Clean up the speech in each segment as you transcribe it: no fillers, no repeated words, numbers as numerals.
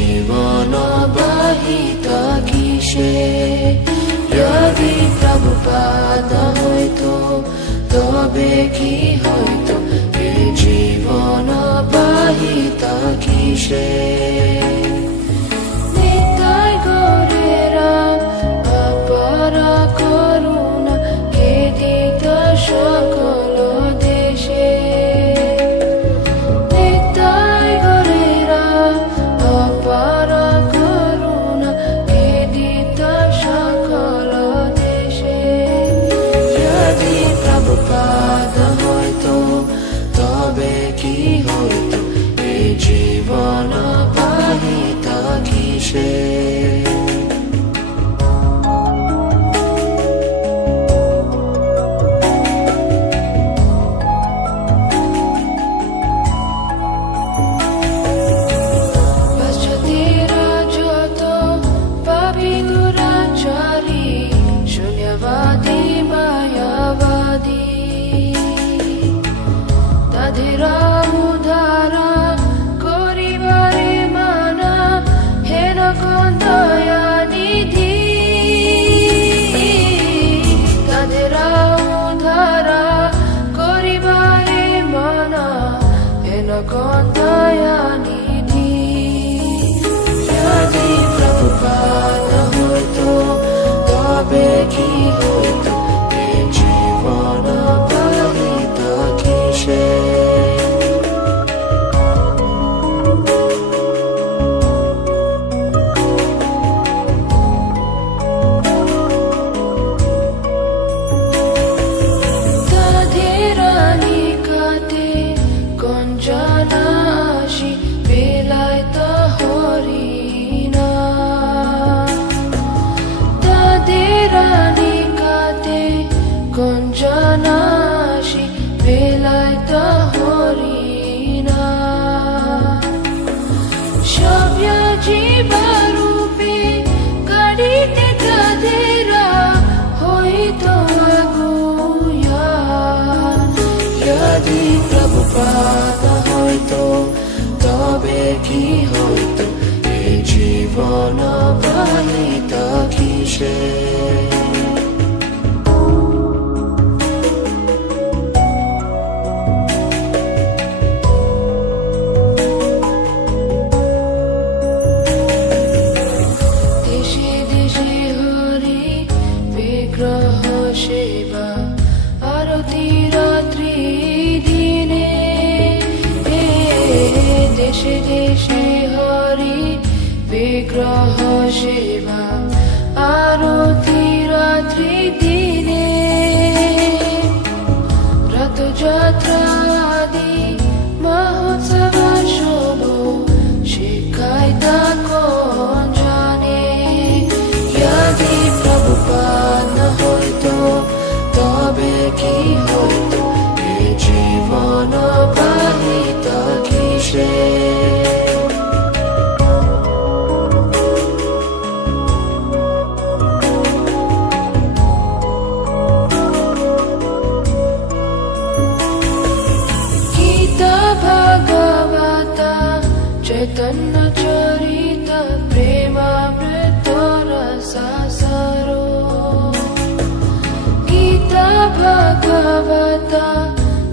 জীবন বাহিত কিসে যদি প্রভুপাদ হইতো তবে কি হইতো এ জীবন বাহিত কিসে নিতাই গৌরেরা অপার করুণা কে দিত সকল দেশে নিতাই গৌরেরা অপার করুণা কে দিত সকল দেশে যদি প্রভুপাদ হইতো তবে কি হইতো এ জীবন বাহিত কিসে যদি প্রভুপাদ হইতো তবে কি হইতো এ জীবন বাহিত কিসে গঞ্জনাশি বেলায়ত হরিণা সভ্য জীবারূপে গাড়িতে তাদেরা হইত আগুয়া যদি প্রভুপাদ হইতো তবে কি হইতো এ জীবন বাহিত কিসে সেবা আরতি রাত্রি দিনে দেশে দেশে হরি বিগ্রহ সেবা আরতি রাত্রি দিনে রথযাত্রা আদি মহোৎসব শুভ শিখায় তা কোন জানে যদি প্রভুপাদ হইতো তবে কি হইতো এ জীবন বাহিত কিসে গীতা ভাগবত চৈতন্য চরিত প্রেমামৃত রসাসারো গীতা ভাগবত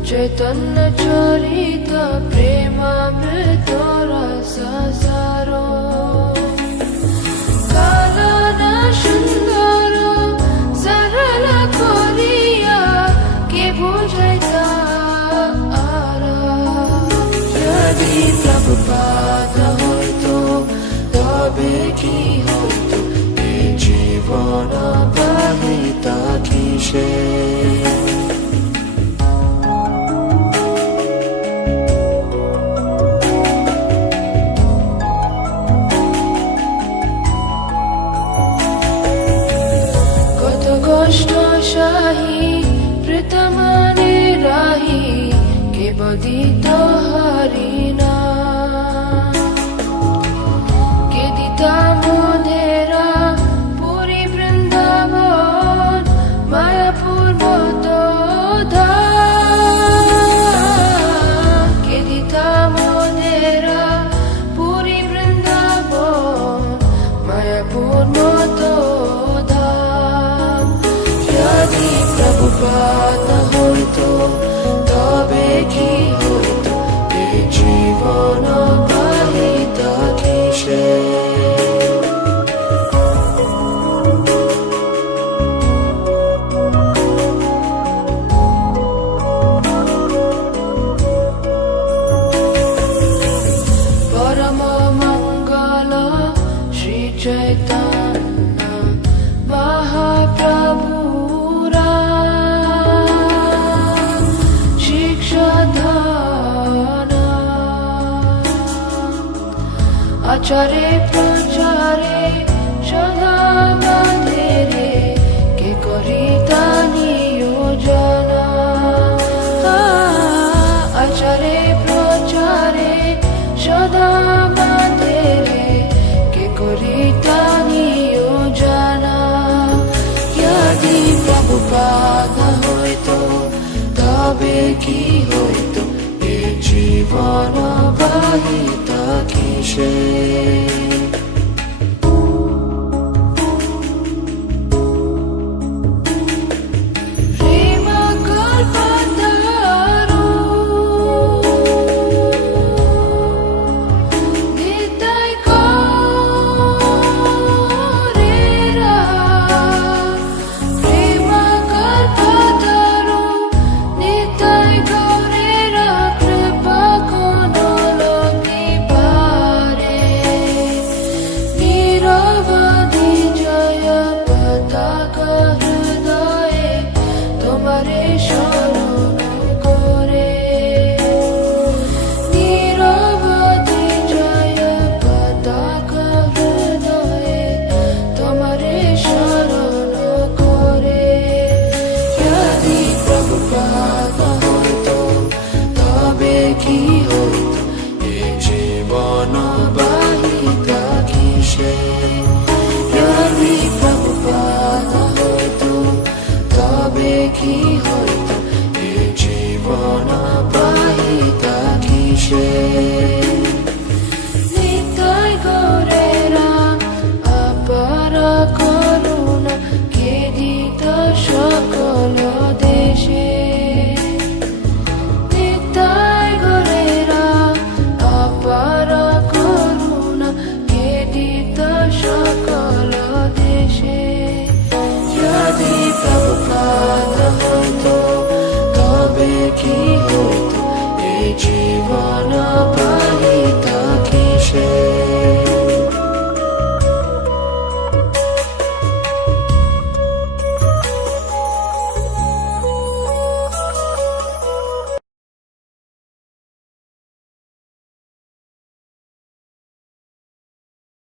চৈতন্য চরিত প্রেমামৃত রসাসারো কানন সুন্দর সরল করিয়া কে বুঝাইতা যদি প্রভুপাদ হইতো তবে কি হইতো এ জীবন বাহিত কিসে কত কষ্ট শাহী প্রীতমনে রাহি কে বদিত হরিণা কে দিতা মোদেরা পুরী বৃন্দাবন মায়াপুর বদোদা কে দিতা মোদেরা পুরী বৃন্দাবন চৈতন্য মহাপ্রভুরা শিক্ষাদান আচারে প্রচারে সদা বাঁধে রে কে করিতা নিয়োজনা আচারে প্রচারে সদা বাঁধে রে কে করিতা নিয়োজনা যদি প্রভুপাদ হইতো তবে কি হইতো এ জীবন বাহিতা কিসে কি হইতো এ জীবন বাহিতা কিসে যদি প্রভুপাদ হইতো তবে কি হইতো এ জীবন বাহিতা কিসে নিতাই গৌরেরা অপার করুণা কে দিত সকল দেশে সকল দেশে যদি প্রভুপাদ হইতো তবে কি হইতো এই জীবন